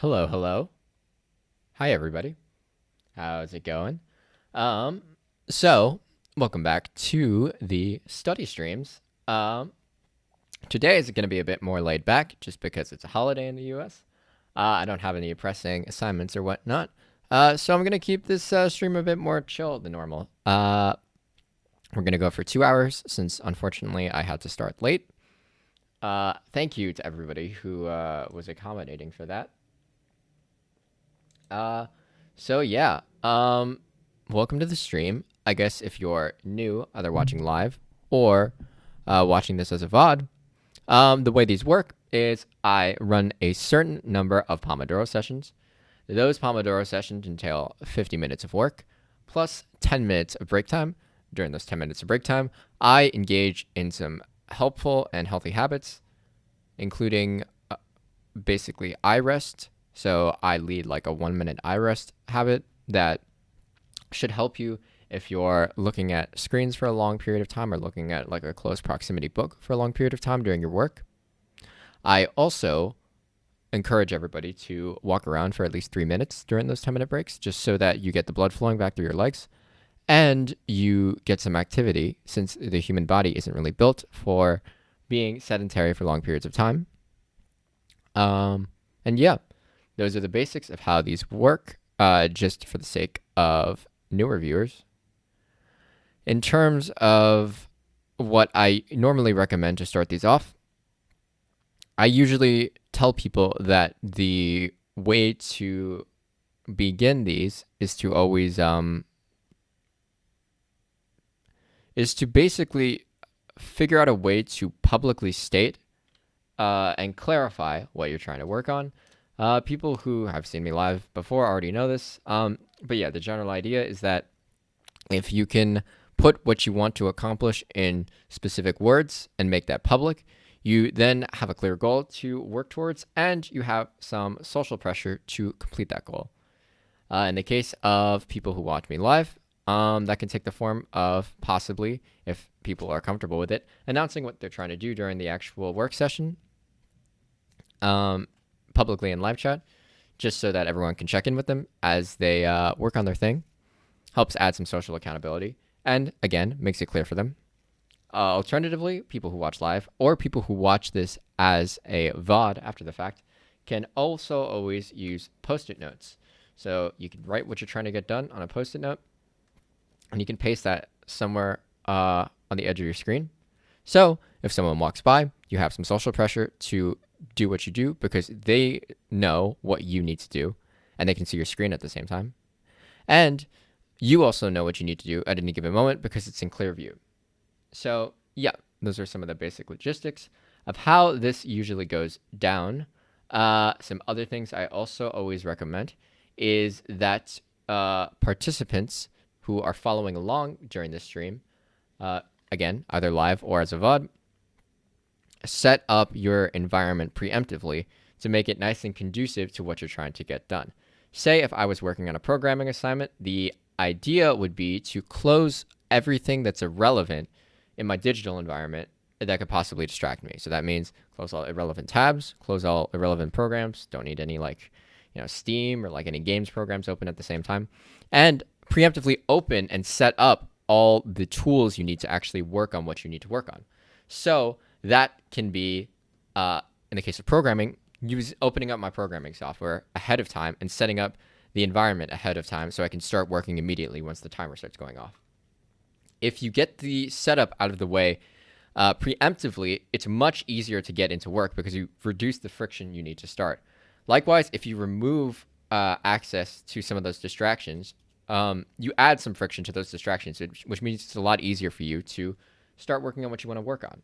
Hello, hello. Hi, everybody. How's it going? Um, so welcome back to the study streams. Today is going to be a bit more laid back just because it's a holiday in the US. I don't have any pressing assignments or whatnot. So I'm going to keep this stream a bit more chill than normal. We're going to go for 2 hours since unfortunately I had to start late. Thank you to everybody who was accommodating for that. So yeah, welcome to the stream. I guess if you're new, either watching live or watching this as a VOD, the way these work is I run a certain number of Pomodoro sessions. Those Pomodoro sessions entail 50 minutes of work plus 10 minutes of break time. During those 10 minutes of break time, I engage in some helpful and healthy habits, including basically eye rest. So I lead like a 1 minute eye rest habit that should help you if you're looking at screens for a long period of time or looking at like a close proximity book for a long period of time during your work. I also encourage everybody to walk around for at least 3 minutes during those 10-minute breaks, just so that you get the blood flowing back through your legs and you get some activity, since the human body isn't really built for being sedentary for long periods of time. And yeah, those are the basics of how these work, just for the sake of newer viewers. In terms of what I normally recommend to start these off, I usually tell people that the way to begin these is to always is to basically figure out a way to publicly state and clarify what you're trying to work on. People who have seen me live before already know this. But yeah, the general idea is that if you can put what you want to accomplish in specific words and make that public, you then have a clear goal to work towards, and you have some social pressure to complete that goal. In the case of people who watch me live, that can take the form of possibly, if people are comfortable with it, announcing what they're trying to do during the actual work session, publicly in live chat, just so that everyone can check in with them as they work on their thing. Helps add some social accountability, and again, makes it clear for them. Alternatively, people who watch live or people who watch this as a VOD after the fact can also always use post-it notes. So you can write what you're trying to get done on a post-it note, and you can paste that somewhere on the edge of your screen. So if someone walks by, you have some social pressure to do what you do because they know what you need to do, and they can see your screen at the same time. And you also know what you need to do at any given moment because it's in clear view. So yeah, those are some of the basic logistics of how this usually goes down. Some other things I also always recommend is that participants who are following along during this stream, again, either live or as a VOD, set up your environment preemptively to make it nice and conducive to what you're trying to get done. Say if I was working on a programming assignment, the idea would be to close everything that's irrelevant in my digital environment that could possibly distract me. So that means close all irrelevant tabs, close all irrelevant programs, don't need any Steam or like any games programs open at the same time, and preemptively open and set up all the tools you need to actually work on what you need to work on. So that can be, in the case of programming, opening up my programming software ahead of time and setting up the environment ahead of time so I can start working immediately once the timer starts going off. If you get the setup out of the way preemptively, it's much easier to get into work because you reduce the friction you need to start. Likewise, if you remove access to some of those distractions, you add some friction to those distractions, which means it's a lot easier for you to start working on what you want to work on.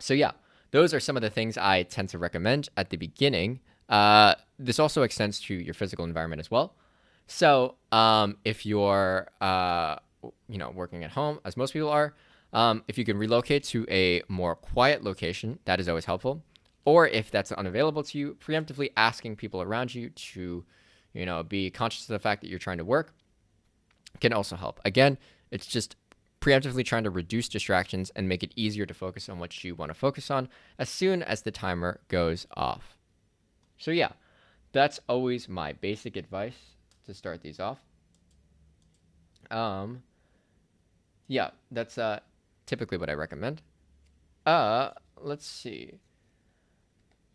So yeah, those are some of the things I tend to recommend at the beginning. This also extends to your physical environment as well. So if you're working at home, as most people are, if you can relocate to a more quiet location, that is always helpful. Or if that's unavailable to you, preemptively asking people around you to, be conscious of the fact that you're trying to work can also help. Again, it's just preemptively trying to reduce distractions and make it easier to focus on what you want to focus on as soon as the timer goes off. So yeah, that's always my basic advice to start these off. Yeah, that's typically what I recommend. Let's see.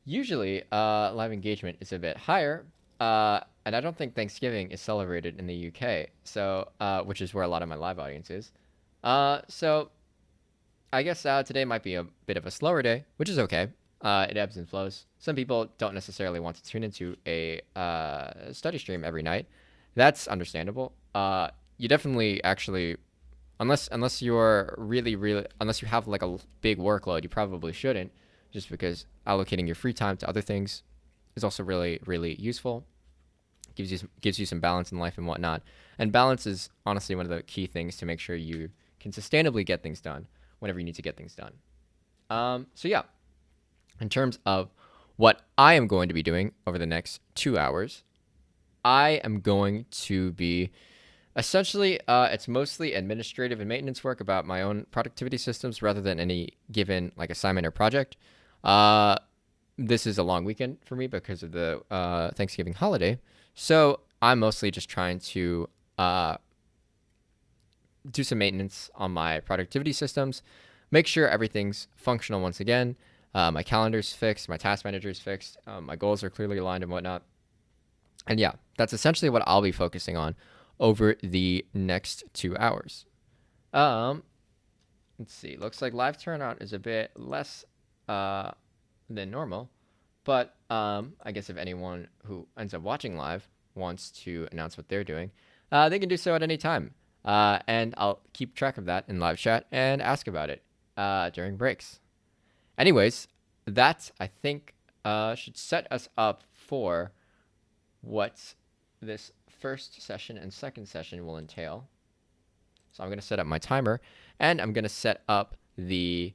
Usually, live engagement is a bit higher, and I don't think Thanksgiving is celebrated in the UK, so which is where a lot of my live audience is. So I guess today might be a bit of a slower day, which is okay. It ebbs and flows. Some people don't necessarily want to tune into a study stream every night. That's understandable. You definitely actually, unless you're really unless you have like a big workload, you probably shouldn't, just because allocating your free time to other things is also really useful. Gives you some balance in life and whatnot. And balance is honestly one of the key things to make sure you can sustainably get things done whenever you need to get things done. So yeah, in terms of what I am going to be doing over the next 2 hours, I am going to be essentially, it's mostly administrative and maintenance work about my own productivity systems rather than any given like assignment or project. This is a long weekend for me because of the Thanksgiving holiday, so I'm mostly just trying to do some maintenance on my productivity systems, make sure everything's functional once again. My calendar's fixed, my task manager's fixed, my goals are clearly aligned and whatnot. And yeah, that's essentially what I'll be focusing on over the next 2 hours. Let's see. Looks like live turnout is a bit less than normal, but I guess if anyone who ends up watching live wants to announce what they're doing, they can do so at any time. And I'll keep track of that in live chat and ask about it during breaks. Anyways, that I think should set us up for what this first session and second session will entail. So I'm going to set up my timer, and I'm going to set up the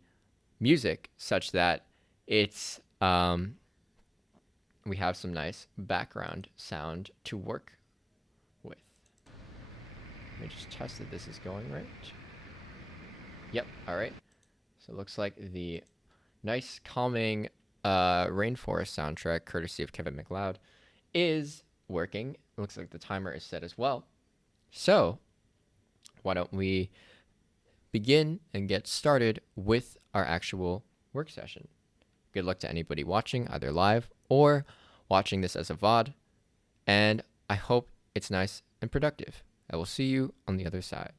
music such that it's we have some nice background sound to work with. Let me just test that this is going right. Yep, all right. So it looks like the nice calming Rainforest soundtrack, courtesy of Kevin MacLeod, is working. It looks like the timer is set as well. So why don't we begin and get started with our actual work session. Good luck to anybody watching, either live or watching this as a VOD, and I hope it's nice and productive. I will see you on the other side.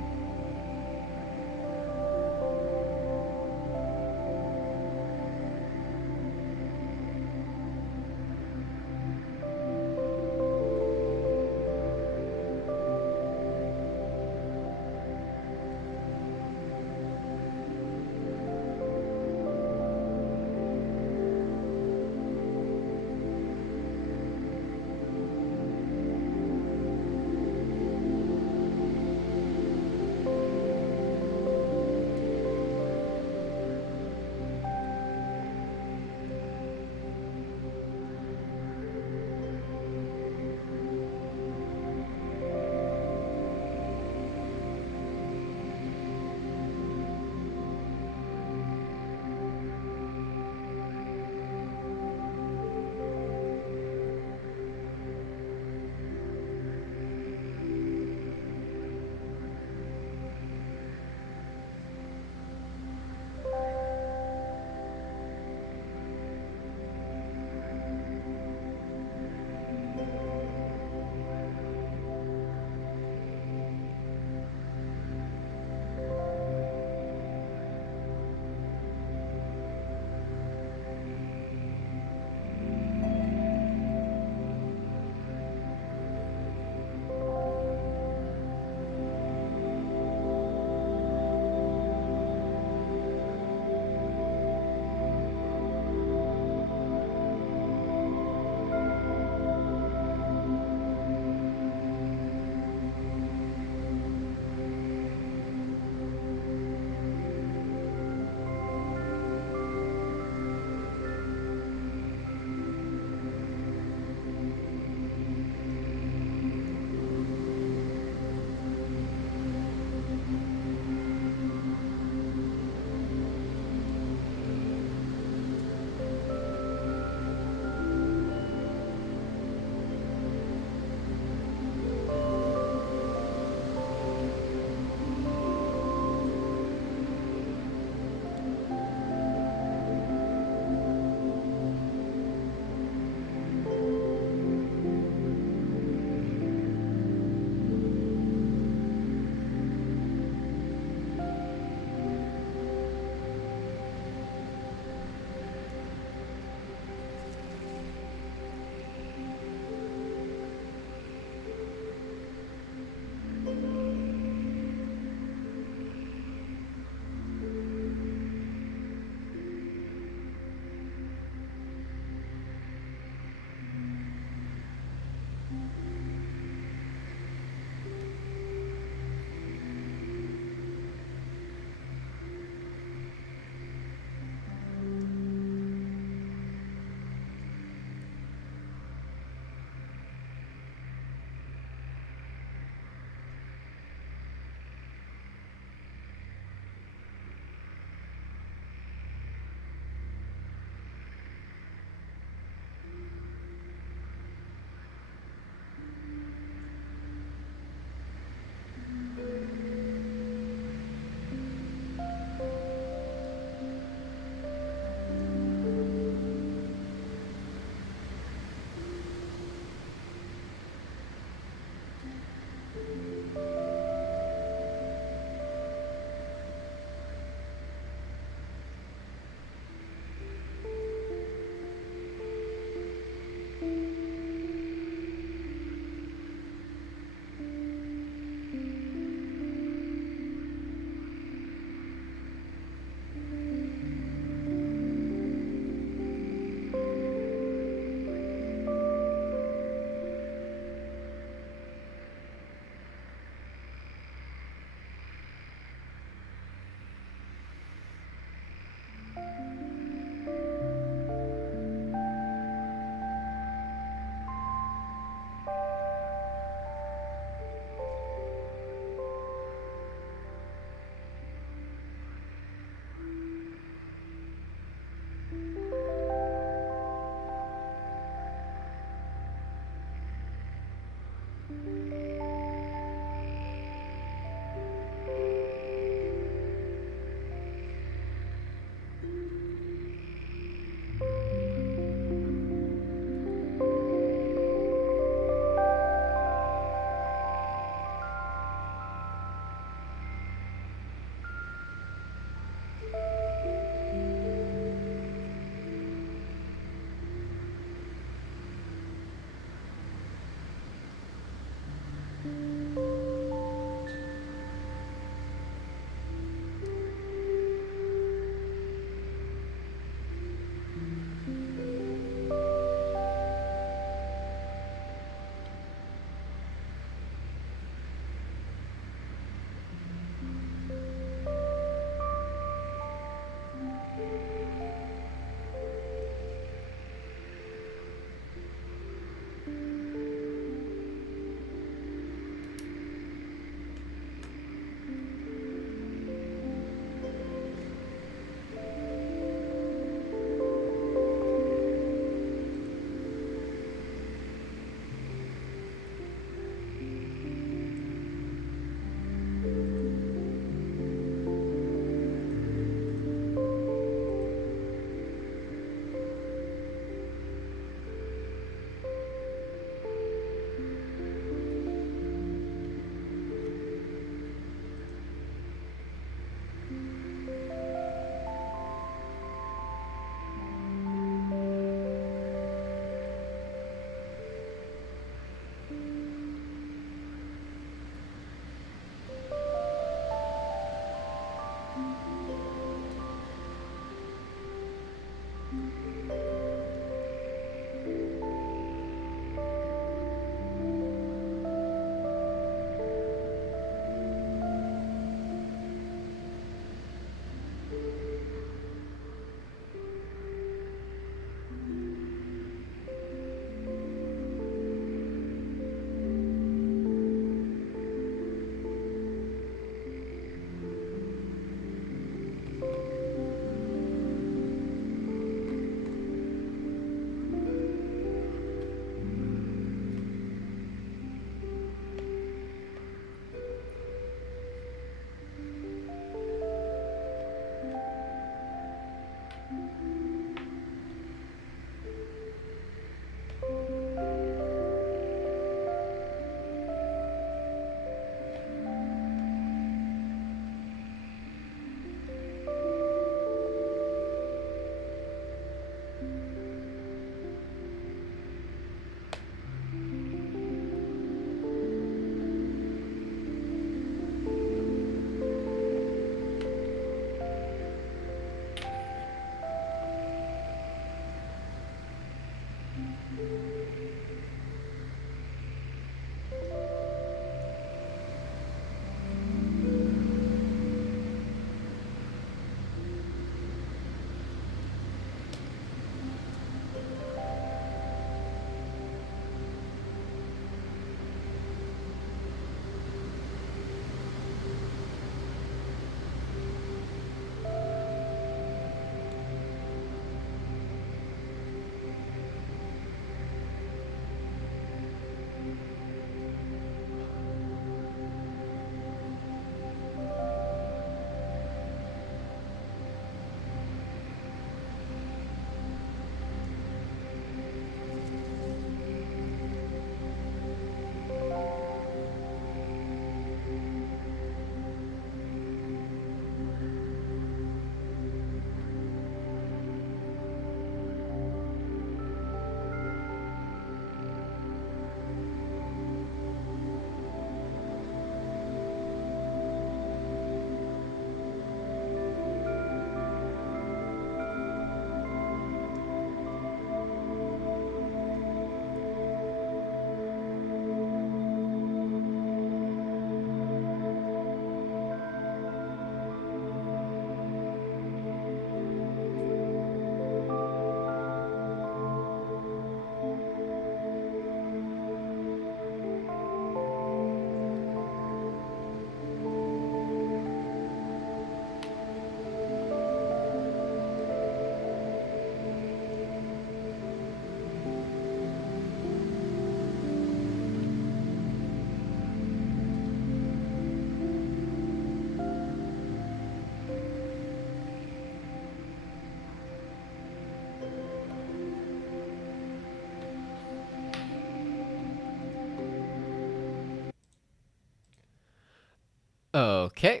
Okay,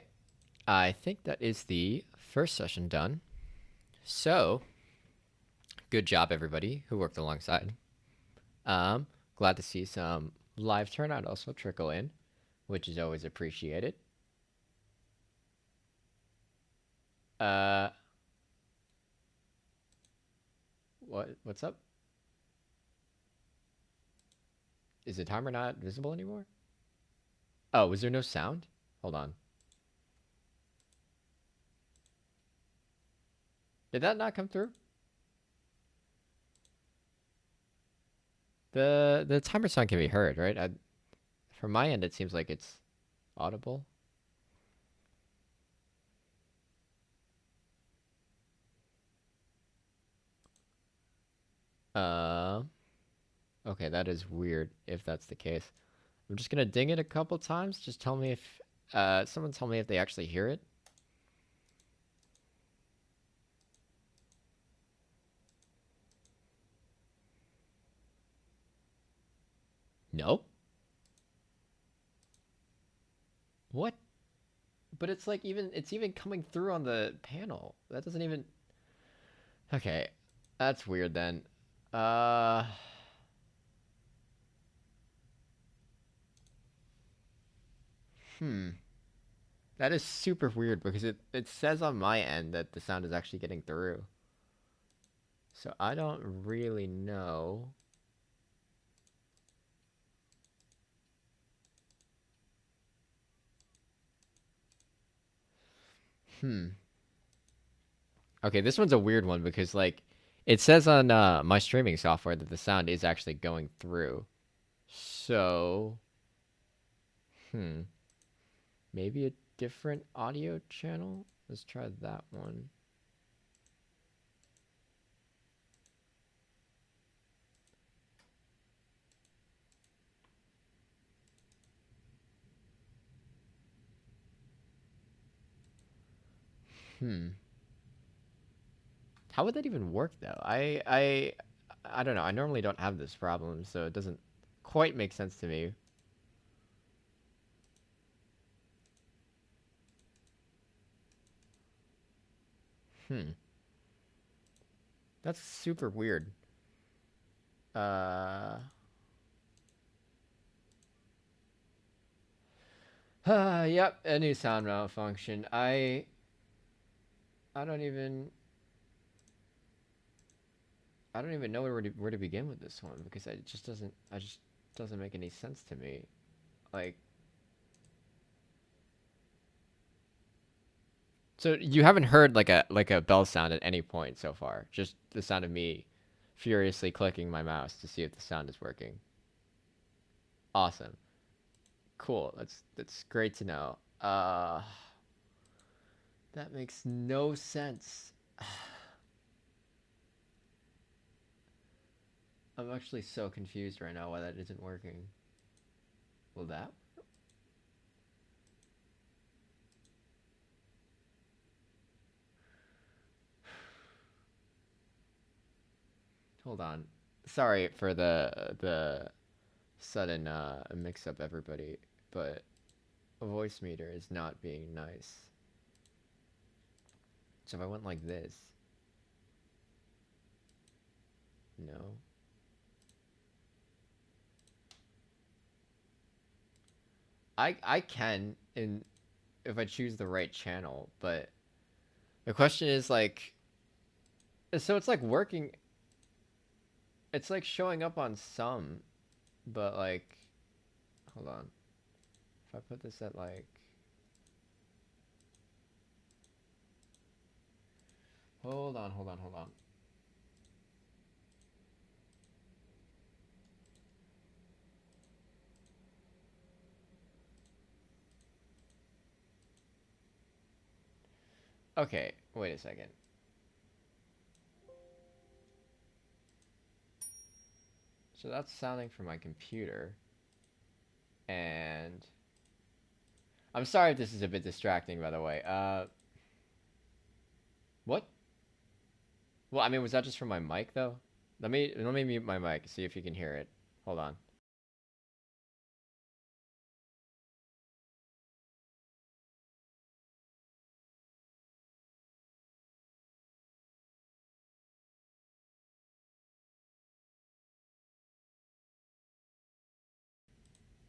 I think that is the first session done. So, good job, everybody who worked alongside. Glad to see some live turnout also trickle in, which is always appreciated. What's up? Is the timer not visible anymore? Oh, was there no sound? Hold on. Did that not come through? The timer sound can be heard, right? From my end, it seems like it's audible. Uh, okay, that is weird if that's the case. I'm just gonna ding it a couple times. Just tell me if someone tell me if they actually hear it. No. What? But it's like it's even coming through on the panel. That doesn't even. Okay, that's weird then. Uh. Hmm. That is super weird because it says on my end that the sound is actually getting through. So I don't really know. Hmm. Okay, this one's a weird one because like it says on my streaming software that the sound is actually going through. So, hmm. Maybe a different audio channel? Let's try that one. Hmm. How would that even work though? I don't know. I normally don't have this problem, so it doesn't quite make sense to me. Hmm. That's super weird. Uh yep, a new sound malfunction. I don't even I don't even know where to begin with this one because it just doesn't make any sense to me. Like, so you haven't heard like a bell sound at any point so far. Just the sound of me furiously clicking my mouse to see if the sound is working. Awesome. Cool. That's great to know. That makes no sense. I'm actually so confused right now why that isn't working. Will that? Hold on. Sorry for the sudden mix up, everybody, but a voice meter is not being nice. So if I went like this, no. I can in if I choose the right channel, but the question is like, so it's like working. It's like showing up on some, but like, hold on. If I put this at like, hold on. Okay, wait a second. So that's sounding from my computer. And I'm sorry if this is a bit distracting, by the way. What? Well, I mean, was that just from my mic though? Let me mute my mic, see if you can hear it. Hold on.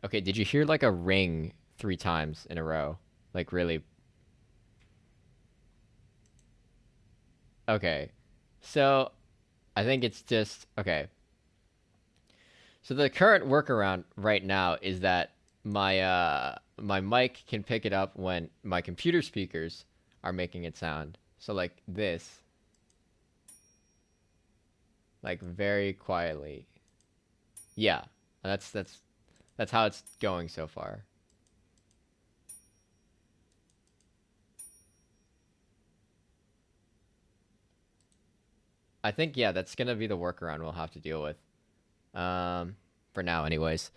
Okay, did you hear like a ring 3 times in a row? Like really? Okay. So I think it's just okay. So the current workaround right now is that my mic can pick it up when my computer speakers are making it sound. So like this, like very quietly. Yeah. That's how it's going so far. I think yeah, that's gonna be the workaround we'll have to deal with. For now, anyways.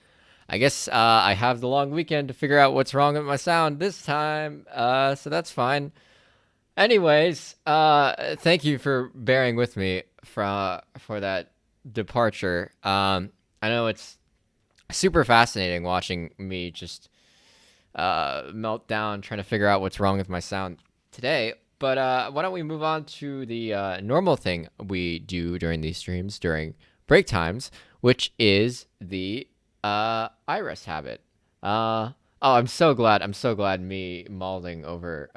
I guess I have the long weekend to figure out what's wrong with my sound this time. So that's fine. Anyways, thank you for bearing with me for that departure. I know it's super fascinating watching me just melt down trying to figure out what's wrong with my sound today. But why don't we move on to the normal thing we do during these streams during break times, which is the iRest habit. Oh, I'm so glad. I'm so glad me mauling over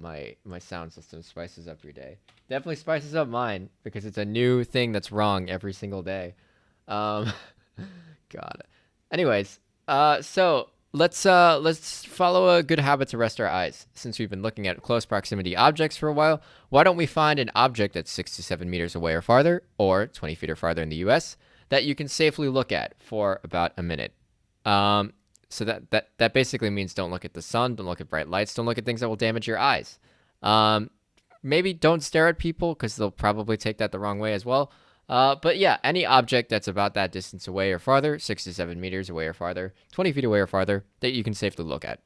my sound system spices up your day. Definitely spices up mine because it's a new thing that's wrong every single day. Um, God. Anyways, so let's follow a good habit to rest our eyes. Since we've been looking at close proximity objects for a while, why don't we find an object that's 6 to 7 meters away or farther, or 20 feet or farther in the U.S., that you can safely look at for about a minute. So that basically means don't look at the sun, don't look at bright lights, don't look at things that will damage your eyes. Um, Maybe don't stare at people because they'll probably take that the wrong way as well. But yeah, any object that's about that distance away or farther, 6 to 7 meters away or farther, 20 feet away or farther, that you can safely look at.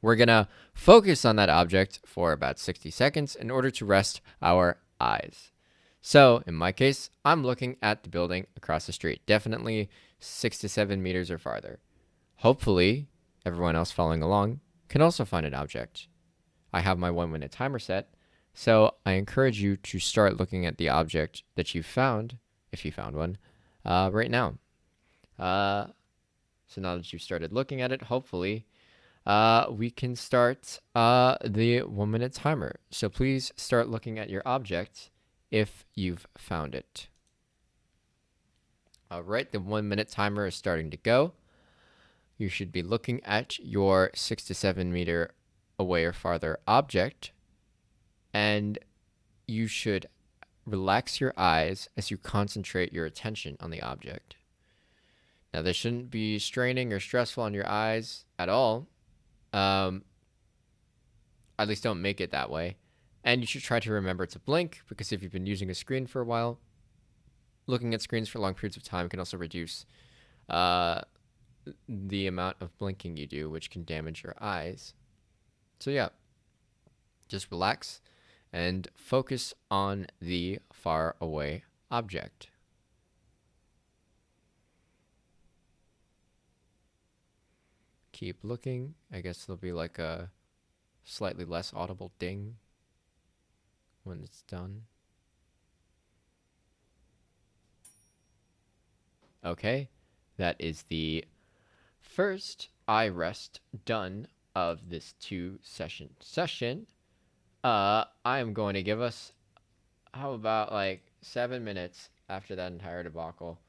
We're going to focus on that object for about 60 seconds in order to rest our eyes. So in my case, I'm looking at the building across the street, definitely 6 to 7 meters or farther. Hopefully, everyone else following along can also find an object. I have my 1 minute timer set, so I encourage you to start looking at the object that you found, if you found one, right now. So now that you've started looking at it, hopefully, we can start the 1 minute timer. So please start looking at your object if you've found it. All right, the 1 minute timer is starting to go. You should be looking at your 6 to 7 meter away or farther object, and you should relax your eyes as you concentrate your attention on the object. Now, this shouldn't be straining or stressful on your eyes at all. At least don't make it that way. And you should try to remember to blink, because if you've been using a screen for a while, looking at screens for long periods of time can also reduce the amount of blinking you do, which can damage your eyes. So yeah, just relax and focus on the far away object. Keep looking. I guess there'll be like a slightly less audible ding when it's done. Okay, that is the first eye rest done of this 2-session session. I am going to give us, how about like 7 minutes after that entire debacle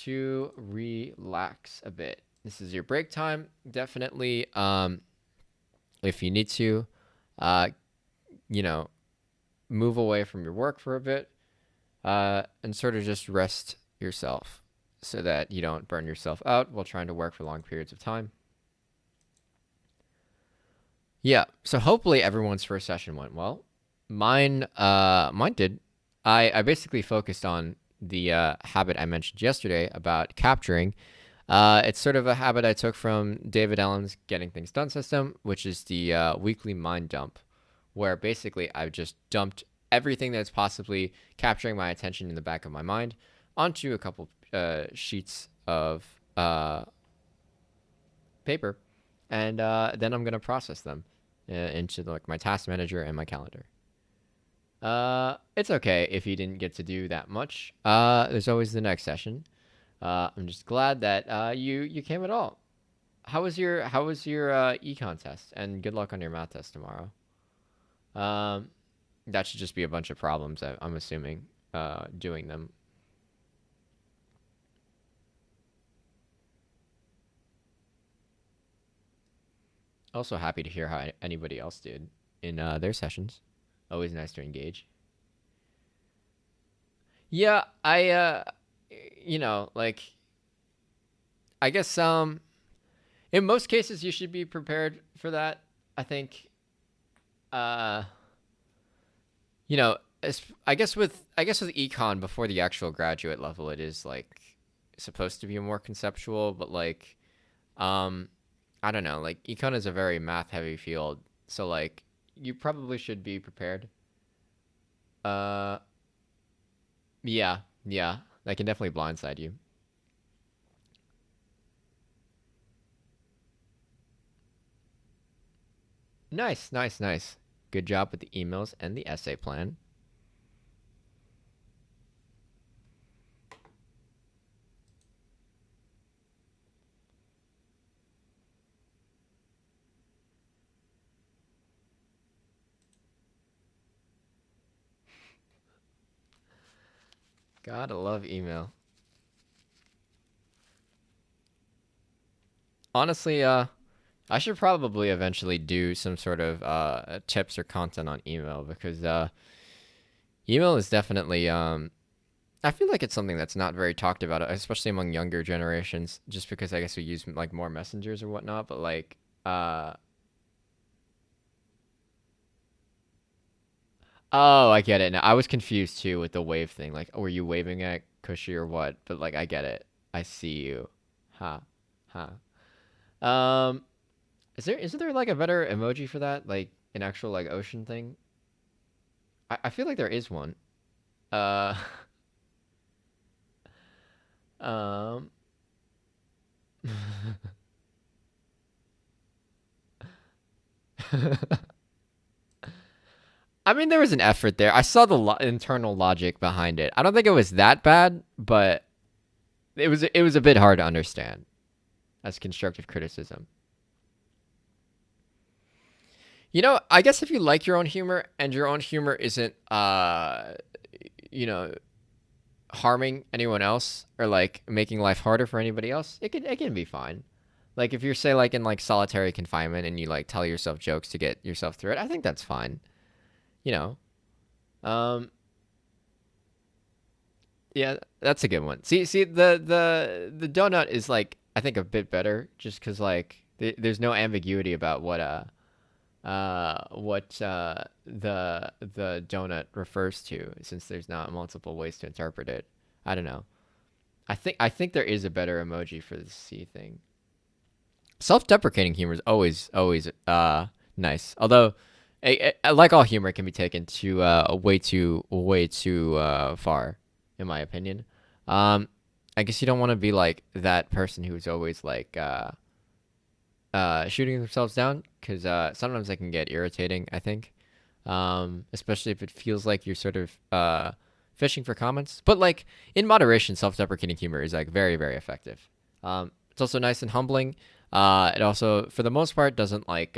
to relax a bit. This is your break time. Definitely, if you need to, move away from your work for a bit, and sort of just rest yourself so that you don't burn yourself out while trying to work for long periods of time. Yeah, so hopefully everyone's first session went well. Mine did. I basically focused on the habit I mentioned yesterday about capturing. It's sort of a habit I took from David Allen's Getting Things Done system, which is the weekly mind dump, where basically I've just dumped everything that's possibly capturing my attention in the back of my mind onto a couple sheets of paper, and then I'm going to process them into like my task manager and my calendar. It's okay if you didn't get to do that much. There's always the next session. I'm just glad that you came at all. How was your econ test? And good luck on your math test tomorrow. That should just be a bunch of problems, I'm assuming, doing them. Also happy to hear how anybody else did in their sessions. Always nice to engage. Yeah, I guess in most cases you should be prepared for that. I think I guess with econ before the actual graduate level, it is like supposed to be more conceptual, but like I don't know, like econ is a very math heavy field, so like you probably should be prepared. Yeah, that can definitely blindside you. Nice. Good job with the emails and the essay plan. Gotta love email. Honestly, I should probably eventually do some sort of tips or content on email, because email is definitely I feel like it's something that's not very talked about, especially among younger generations, just because I guess we use like more messengers or whatnot, but like oh, I get it now. I was confused too with the wave thing. Like, were you waving at Cushy or what? But like, I get it. I see you. Ha, Um, isn't there like a better emoji for that? Like an actual like ocean thing? I feel like there is one. Uh, um, I mean, there was an effort there. I saw the internal logic behind it. I don't think it was that bad, but it was a bit hard to understand as constructive criticism. I guess if you like your own humor and your own humor isn't you know harming anyone else or like making life harder for anybody else, it can be fine. Like if you're say like in like solitary confinement and you like tell yourself jokes to get yourself through it, I think that's fine. You know. Um yeah, that's a good one. See the donut is like I think a bit better just cuz like there's no ambiguity about what the donut refers to since there's not multiple ways to interpret it. I don't know. I think there is a better emoji for the C thing. Self-deprecating humor is always nice. Although, like all humor, it can be taken to way too far, in my opinion. Um, I guess you don't want to be like that person who's always like shooting themselves down because sometimes they can get irritating. I think, especially if it feels like you're sort of fishing for comments. But like in moderation, self-deprecating humor is like very very effective. It's also nice and humbling. It also, for the most part, doesn't like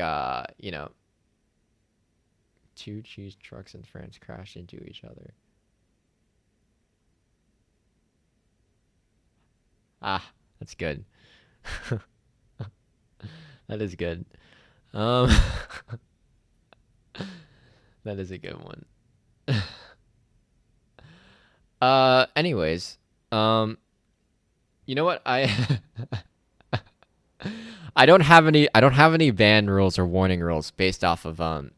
two cheese trucks in France crashed into each other. Ah, that's good. That is good. Um, that is a good one. Anyways, you know what? I don't have any ban rules or warning rules based off of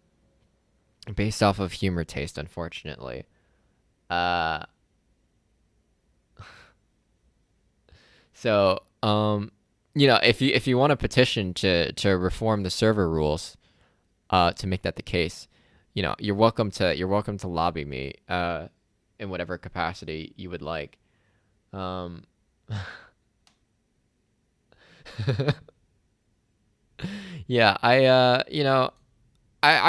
humor taste, unfortunately. Uh, so if you want to petition to reform the server rules, to make that the case, you're welcome to lobby me, in whatever capacity you would like. Um, yeah, I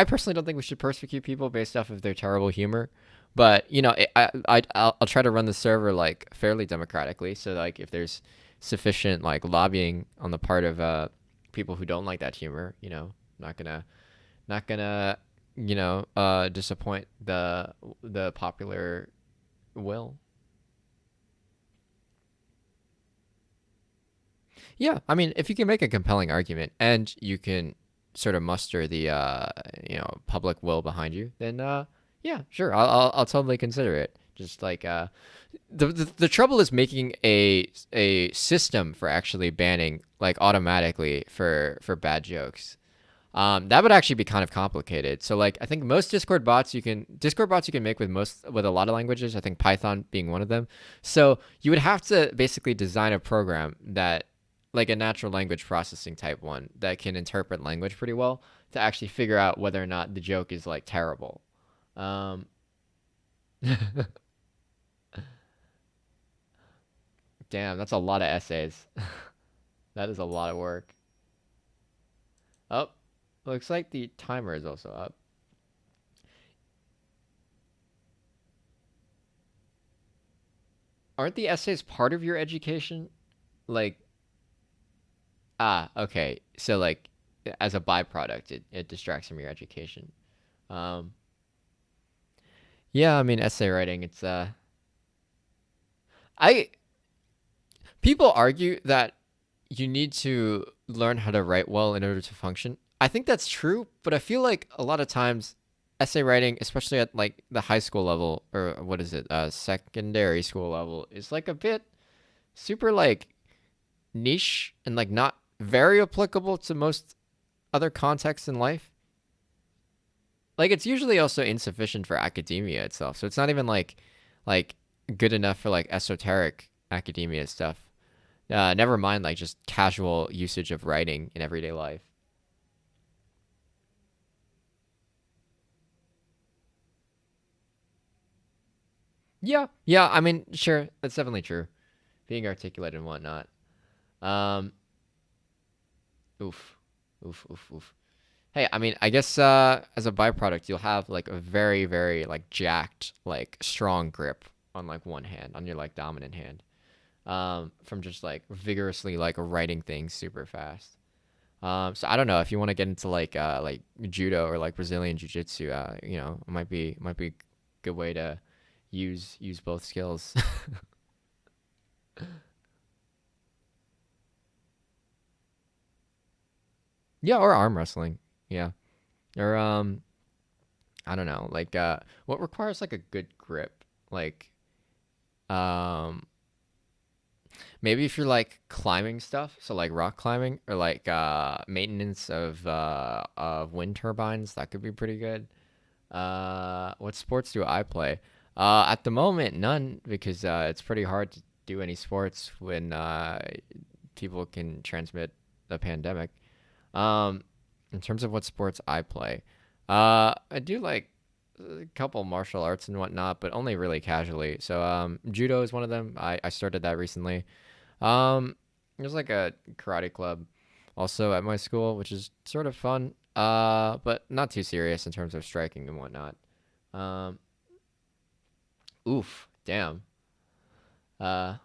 personally don't think we should persecute people based off of their terrible humor, but I'll try to run the server like fairly democratically. So like if there's sufficient like lobbying on the part of people who don't like that humor, not gonna disappoint the popular will. Yeah, I mean, if you can make a compelling argument and you can sort of muster the public will behind you, then yeah, sure, I'll totally consider it. Just like the trouble is making a system for actually banning like automatically for bad jokes. That would actually be kind of complicated. So like I think most Discord bots you can make with a lot of languages. I think Python being one of them. So you would have to basically design a program that like a natural language processing type one that can interpret language pretty well to actually figure out whether or not the joke is like terrible. Um, Damn, that's a lot of essays. That is a lot of work. Oh, looks like the timer is also up. Aren't the essays part of your education? Like, okay. So like as a byproduct, it distracts from your education. Um, yeah, I mean essay writing, I people argue that you need to learn how to write well in order to function. I think that's true, but I feel like a lot of times essay writing, especially at like the high school level or what is it, secondary school level, is like a bit super like niche and like not very applicable to most other contexts in life. Like it's usually also insufficient for academia itself. So it's not even like good enough for like esoteric academia stuff. Never mind like just casual usage of writing in everyday life. Yeah, yeah. I mean, sure, that's definitely true. Being articulate and whatnot. Um, oof, oof, oof, oof. Hey, I mean, I guess as a byproduct, you'll have like a very, very like jacked, like strong grip on like one hand, on your like dominant hand, from just like vigorously like writing things super fast. So I don't know if you want to get into like judo or like Brazilian jiu-jitsu, it might be a good way to use both skills. Yeah, or arm wrestling. Yeah. Or I don't know, like what requires like a good grip? Like um maybe if you're like climbing stuff, so like rock climbing or like maintenance of wind turbines, that could be pretty good. What sports do I play? At the moment, none because it's pretty hard to do any sports when people can transmit the pandemic. Um, in terms of what sports I play, I do like a couple martial arts and whatnot, but only really casually. So judo is one of them. I started that recently. There's like a karate club also at my school, which is sort of fun, but not too serious in terms of striking and whatnot. Um, oof, damn. Uh,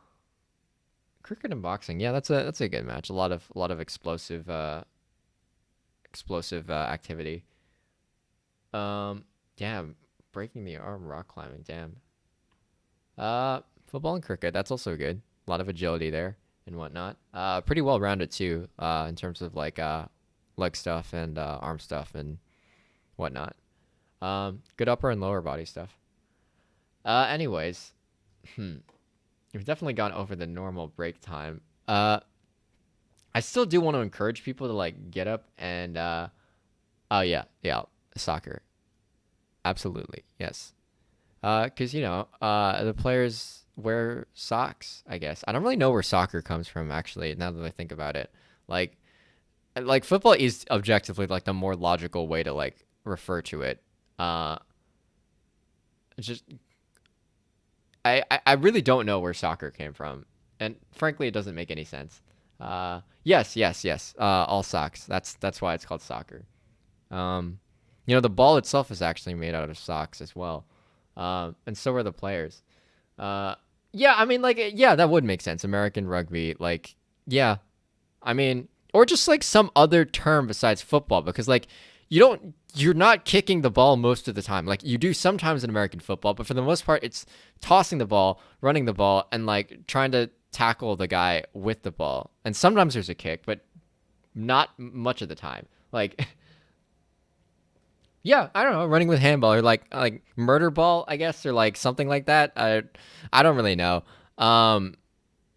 cricket and boxing, yeah, that's a good match. A lot of explosive activity. Um, damn, breaking the arm, rock climbing, damn. Football and cricket, that's also good. A lot of agility there and whatnot. Pretty well rounded too, in terms of like leg stuff and arm stuff and whatnot. Good upper and lower body stuff. Anyways, we've definitely gone over the normal break time. I still do want to encourage people to like get up and oh yeah, yeah, soccer. Absolutely. Yes. Cuz the players wear socks, I guess. I don't really know where soccer comes from actually, now that I think about it. Like football is objectively like the more logical way to like refer to it. Uh it's just I really don't know where soccer came from. And frankly, it doesn't make any sense. Yes, yes, yes. All socks. That's why it's called soccer. Um, the ball itself is actually made out of socks as well, and so are the players. Uh, yeah, I mean, like, yeah, that would make sense. American rugby, like, yeah, I mean, or just like some other term besides football, because like, you're not kicking the ball most of the time. Like, you do sometimes in American football, but for the most part, it's tossing the ball, running the ball, and like trying to tackle the guy with the ball. And sometimes there's a kick, but not much of the time. Like, yeah, I don't know, running with handball or like murder ball, I guess, or like something like that. I don't really know. Um,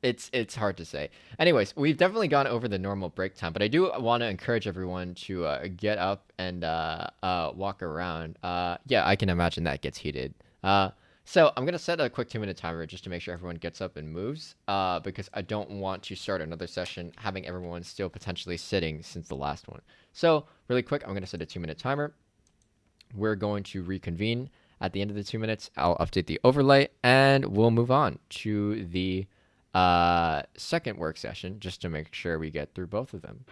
it's hard to say. Anyways, we've definitely gone over the normal break time, but I do want to encourage everyone to get up and walk around. Yeah, I can imagine that gets heated. So I'm gonna set a quick 2-minute timer just to make sure everyone gets up and moves. Because I don't want to start another session having everyone still potentially sitting since the last one. So really quick, I'm gonna set a 2-minute timer. We're going to reconvene at the end of the 2 minutes. I'll update the overlay and we'll move on to the second work session just to make sure we get through both of them.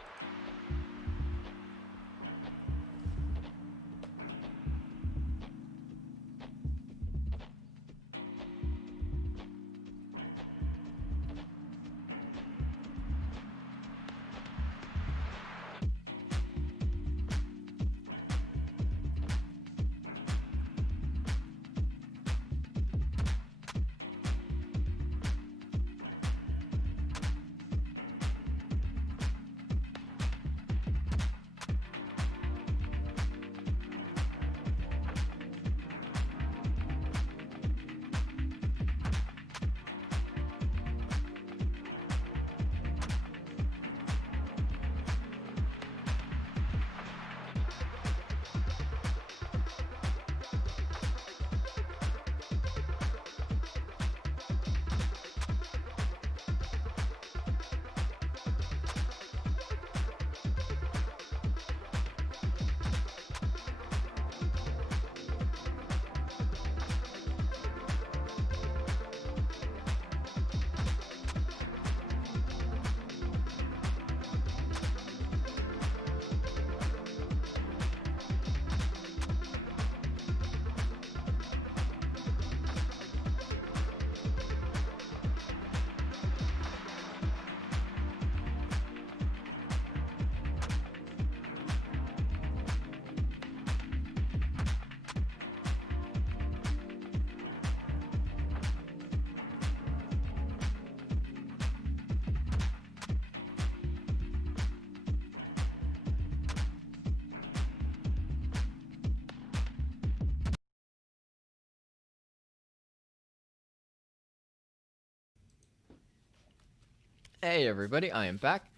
Hey everybody, I am back.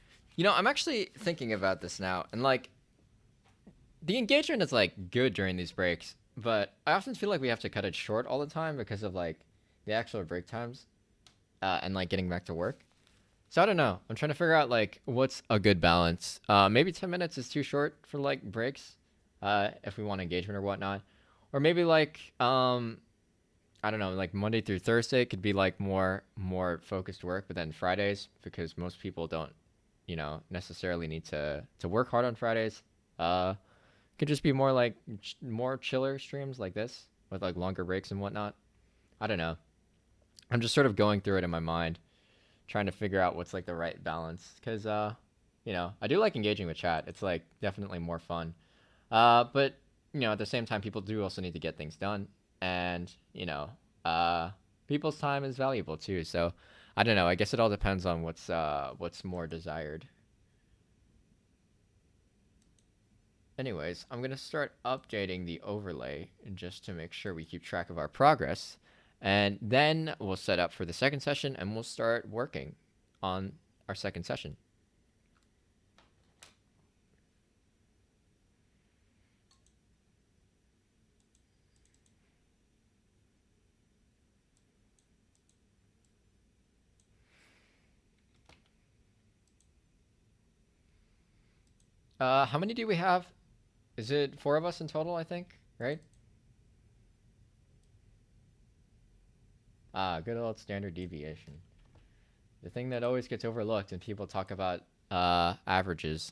I'm actually thinking about this now, and like the engagement is like good during these breaks, but I often feel like we have to cut it short all the time because of like the actual break times, and like getting back to work. So I don't know. I'm trying to figure out like what's a good balance. Maybe 10 minutes is too short for like breaks, if we want engagement or whatnot, or maybe like I don't know, like Monday through Thursday could be like more focused work, but then Fridays, because most people don't, necessarily need to work hard on Fridays. Could just be more like more chiller streams like this with like longer breaks and whatnot. I don't know. I'm just sort of going through it in my mind, trying to figure out what's like the right balance. Cause I do like engaging with chat. It's like definitely more fun. But at the same time, people do also need to get things done, and uh, people's time is valuable too. So I don't know. I guess it all depends on what's more desired. Anyways, I'm gonna start updating the overlay just to make sure we keep track of our progress, and then we'll set up for the second session, and we'll start working on our second session. How many do we have? Is it 4 of us in total, I think, right? Good old standard deviation. The thing that always gets overlooked when people talk about averages.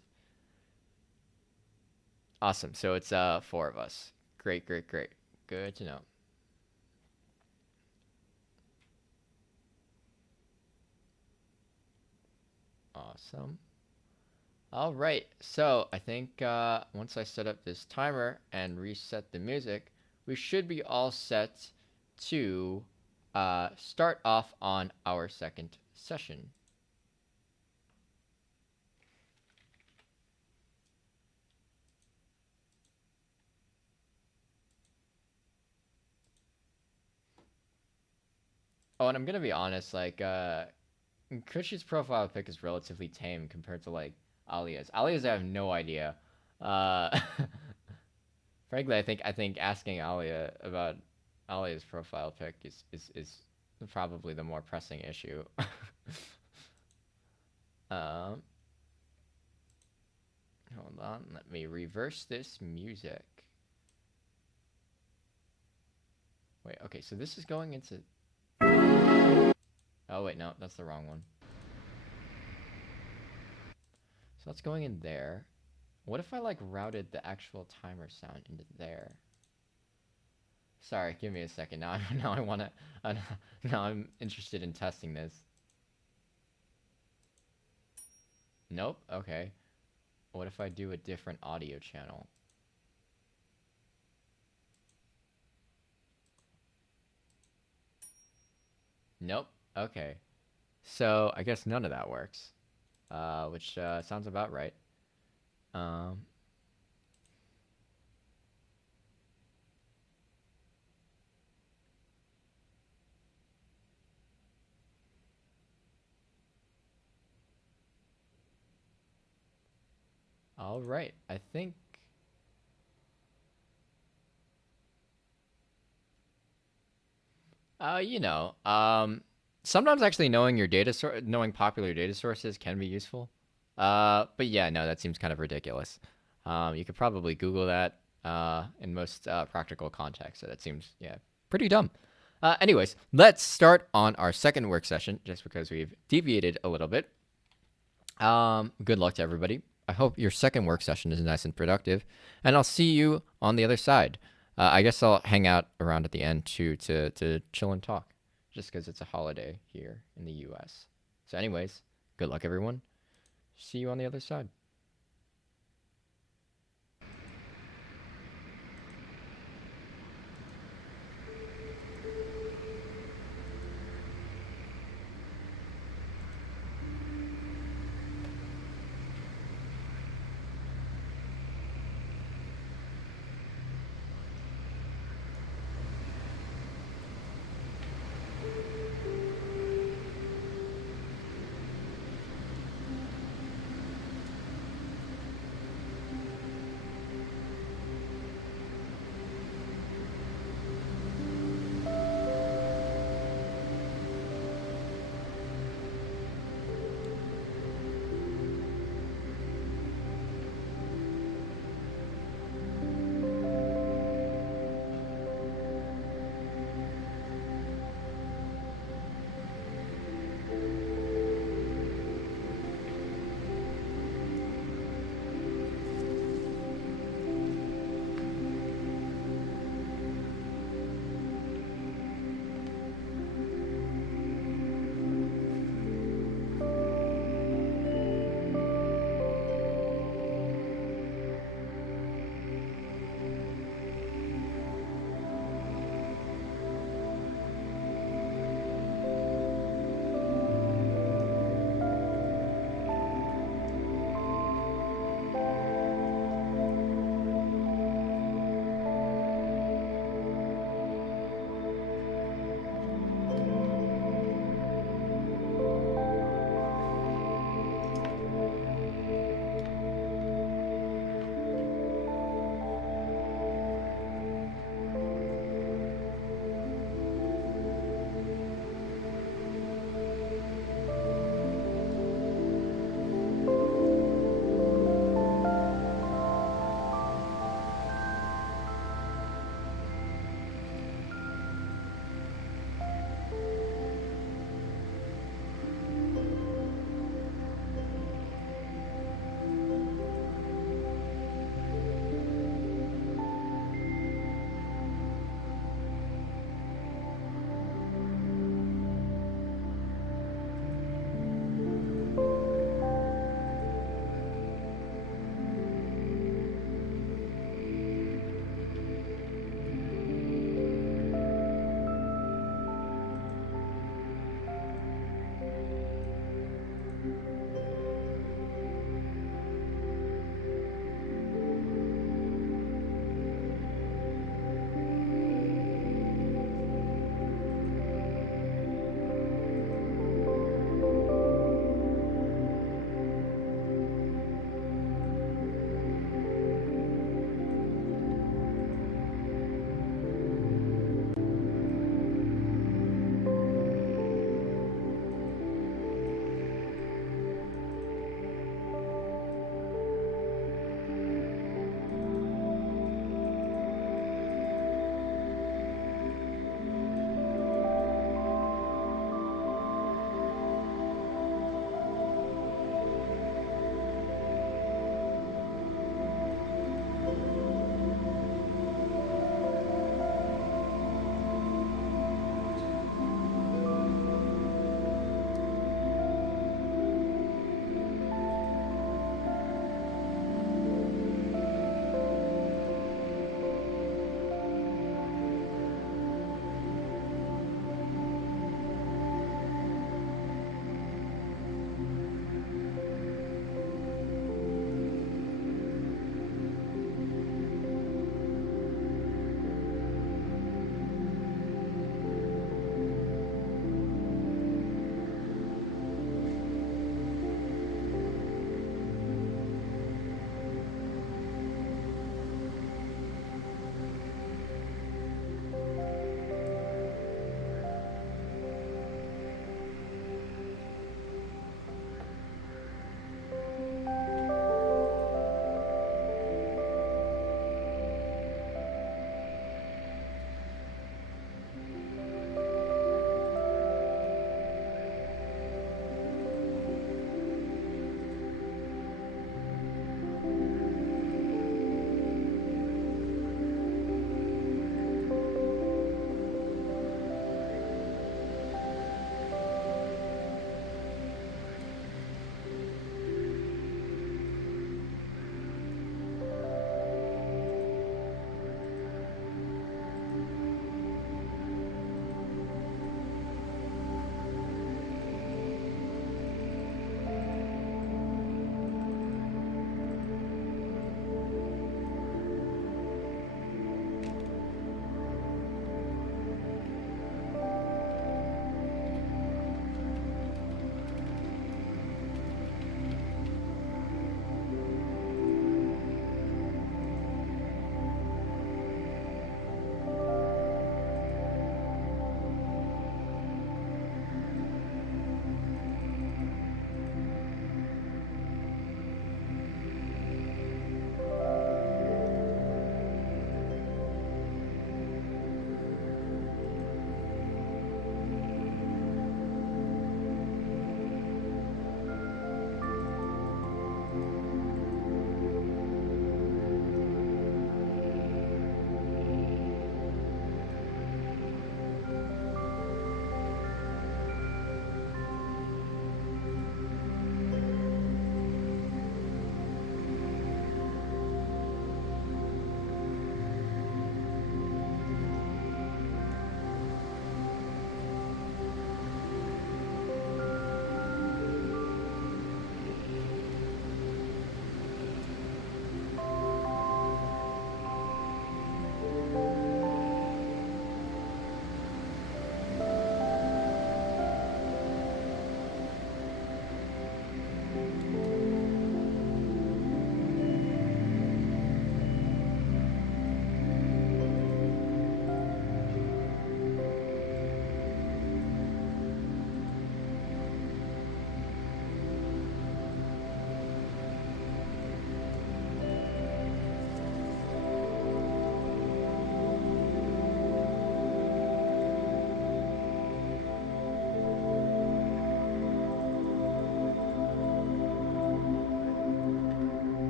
Awesome. So it's 4 of us. Great, great, great. Good to know. Awesome. All right. So I think once I set up this timer and reset the music, we should be all set to start off on our second session. Oh, and I'm gonna be honest, like Kushi's profile pic is relatively tame compared to like Alia's. Alia's, I have no idea. Uh, frankly, I think asking Alia about Alia's profile pic is probably the more pressing issue. um, hold on, let me reverse this music. Wait, okay, so this is going into. Oh wait, no, that's the wrong one. So that's going in there. What if I like routed the actual timer sound into there? Sorry, give me a second. Now I wanna. Now I'm interested in testing this. Nope. Okay. What if I do a different audio channel? Nope. Okay. So I guess none of that works. Which sounds about right. Um. All right. I think. Sometimes actually knowing your knowing popular data sources can be useful. But yeah, no, that seems kind of ridiculous. You could probably Google that in most practical contexts. So that seems, yeah, pretty dumb. Anyways, let's start on our second work session, just because we've deviated a little bit. Good luck to everybody. I hope your second work session is nice and productive, and I'll see you on the other side. I guess I'll hang out around at the end too to chill and talk, just because it's a holiday here in the U.S. So, anyways, good luck, everyone. See you on the other side.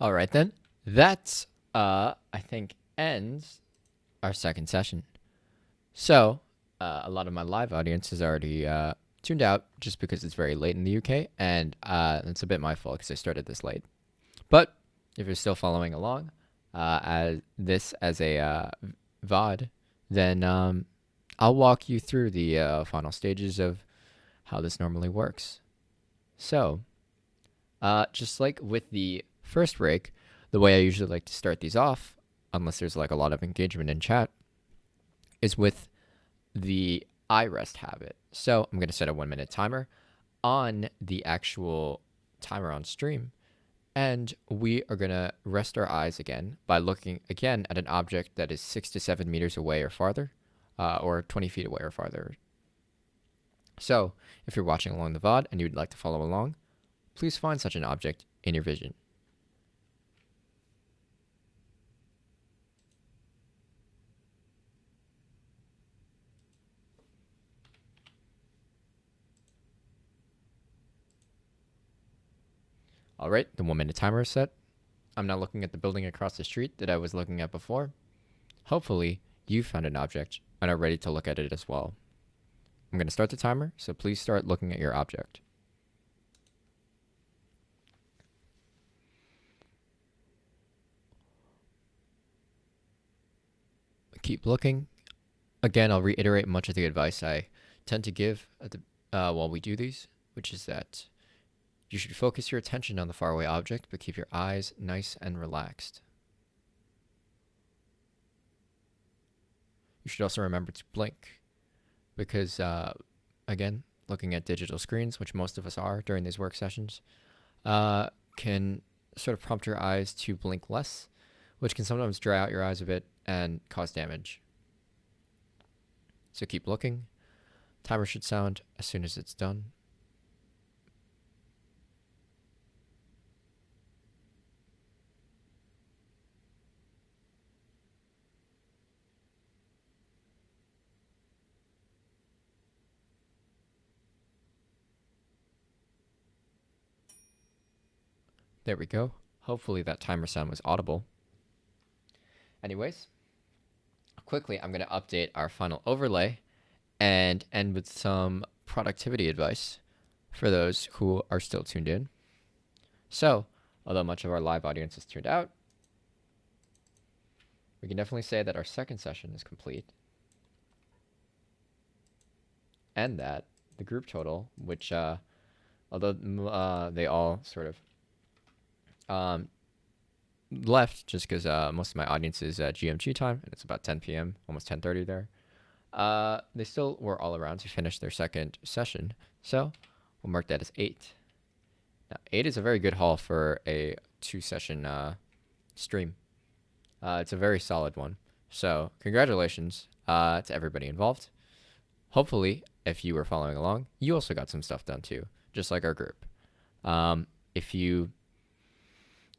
All right, then. That, I think, ends our second session. So, a lot of my live audience is already tuned out just because it's very late in the UK, and it's a bit my fault because I started this late. But if you're still following along as a VOD, then I'll walk you through the final stages of how this normally works. So, just like with the first break, the way I usually like to start these off, unless there's like a lot of engagement in chat, is with the eye rest habit. So I'm going to set a 1-minute timer on the actual timer on stream. And we are going to rest our eyes again by looking again at an object that is 6 to 7 meters away or farther, or 20 feet away or farther. So if you're watching along the VOD and you'd like to follow along, please find such an object in your vision. All right, the 1-minute timer is set. I'm now looking at the building across the street that I was looking at before. Hopefully, you found an object and are ready to look at it as well. I'm going to start the timer, so please start looking at your object. Keep looking. Again, I'll reiterate much of the advice I tend to give at the, while we do these, which is that you should focus your attention on the faraway object, but keep your eyes nice and relaxed. You should also remember to blink, because, again, looking at digital screens, which most of us are during these work sessions, can sort of prompt your eyes to blink less, which can sometimes dry out your eyes a bit and cause damage. So keep looking. Timer should sound as soon as it's done. There we go. Hopefully that timer sound was audible. Anyways, quickly, I'm going to update our final overlay and end with some productivity advice for those who are still tuned in. So, although much of our live audience is tuned out, we can definitely say that our second session is complete, and that the group total, which, although they all sort of left just because most of my audience is GMT time, and it's about 10 p.m., almost 10:30 there. They still were all around to finish their second session, so we'll mark that as 8. Now, 8 is a very good haul for a 2-session stream. It's a very solid one. So congratulations to everybody involved. Hopefully, if you were following along, you also got some stuff done too, just like our group. If you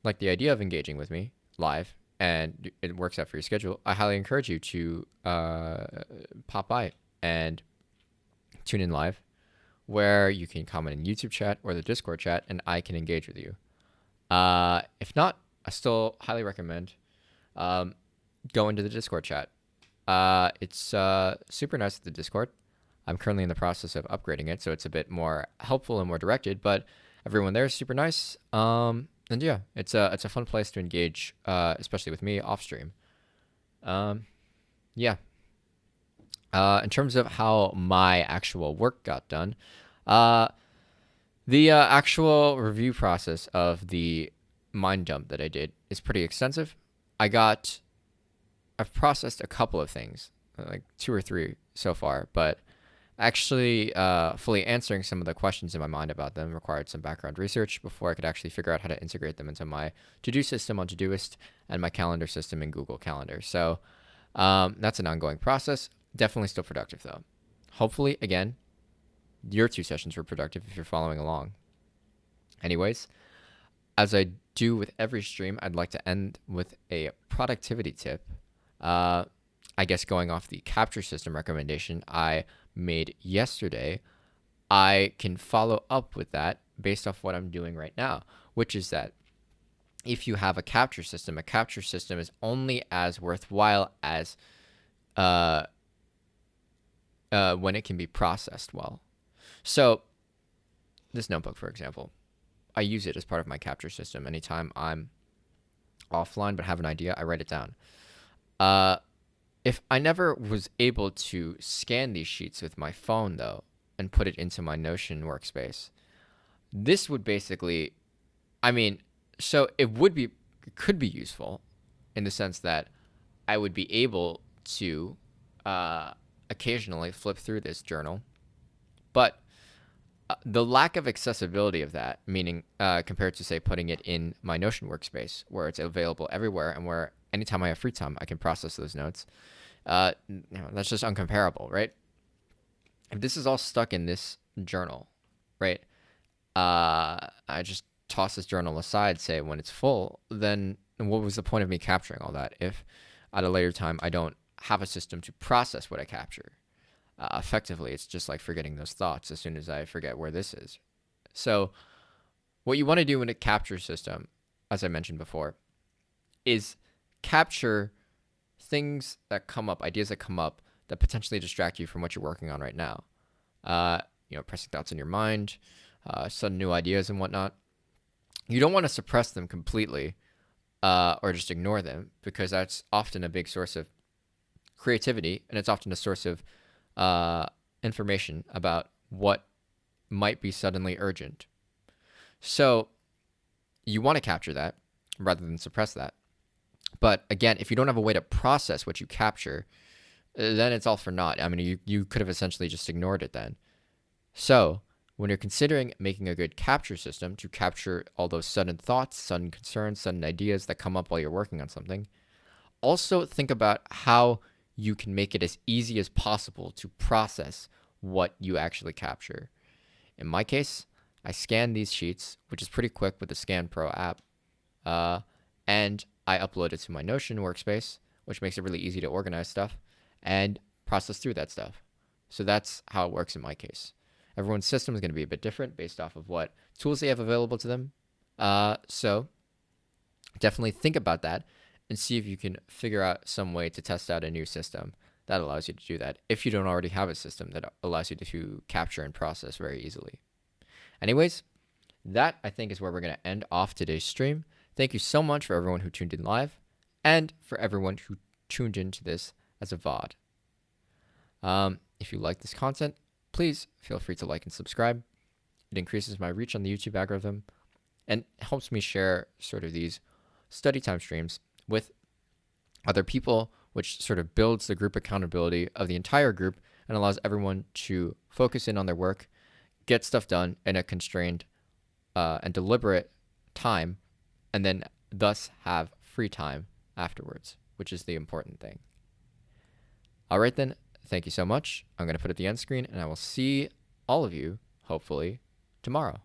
like the idea of engaging with me live and it works out for your schedule, I highly encourage you to pop by and tune in live, where you can comment in YouTube chat or the Discord chat and I can engage with you. If not, I still highly recommend go into the Discord chat. It's super nice at the Discord. I'm currently in the process of upgrading it, so it's a bit more helpful and more directed, but everyone there is super nice. And yeah, it's a fun place to engage, especially with me off stream. Yeah. In terms of how my actual work got done, the actual review process of the mind dump that I did is pretty extensive. I've processed a couple of things, like 2 or 3 so far, but actually fully answering some of the questions in my mind about them required some background research before I could actually figure out how to integrate them into my to-do system on Todoist and my calendar system in Google Calendar. So that's an ongoing process. Definitely still productive, though. Hopefully, again, your 2 sessions were productive if you're following along. Anyways, as I do with every stream, I'd like to end with a productivity tip. I guess going off the capture system recommendation I made yesterday, I can follow up with that based off what I'm doing right now, which is that if you have a capture system is only as worthwhile as when it can be processed well. So this notebook, for example, I use it as part of my capture system. Anytime I'm offline but have an idea, I write it down. If I never was able to scan these sheets with my phone, though, and put it into my Notion workspace, this would basically, so it could be useful in the sense that I would be able to occasionally flip through this journal, but the lack of accessibility of that, meaning compared to, say, putting it in my Notion workspace where it's available everywhere and where anytime I have free time, I can process those notes, that's just uncomparable, right? If this is all stuck in this journal, right, I just toss this journal aside, say, when it's full, then what was the point of me capturing all that if at a later time I don't have a system to process what I capture? Effectively, it's just like forgetting those thoughts as soon as I forget where this is. So what you want to do in a capture system, as I mentioned before, is capture things that come up, ideas that come up that potentially distract you from what you're working on right now. Pressing thoughts in your mind, sudden new ideas and whatnot. You don't want to suppress them completely or just ignore them, because that's often a big source of creativity, and it's often a source of information about what might be suddenly urgent. So you want to capture that rather than suppress that. But again, if you don't have a way to process what you capture, then it's all for naught. You could have essentially just ignored it then. So when you're considering making a good capture system to capture all those sudden thoughts, sudden concerns, sudden ideas that come up while you're working on something, also think about how you can make it as easy as possible to process what you actually capture. In my case, I scan these sheets, which is pretty quick with the Scan Pro app, and I upload it to my Notion workspace, which makes it really easy to organize stuff and process through that stuff. So that's how it works in my case. Everyone's system is going to be a bit different based off of what tools they have available to them. So definitely think about that and see if you can figure out some way to test out a new system that allows you to do that, if you don't already have a system that allows you to capture and process very easily. Anyways, that I think is where we're going to end off today's stream. Thank you so much for everyone who tuned in live and for everyone who tuned into this as a VOD. If you like this content, please feel free to like and subscribe. It increases my reach on the YouTube algorithm and helps me share sort of these study time streams with other people, which sort of builds the group accountability of the entire group and allows everyone to focus in on their work, get stuff done in a constrained and deliberate time, and then thus have free time afterwards, which is the important thing. All right, then. Thank you so much. I'm going to put up the end screen, and I will see all of you, hopefully, tomorrow.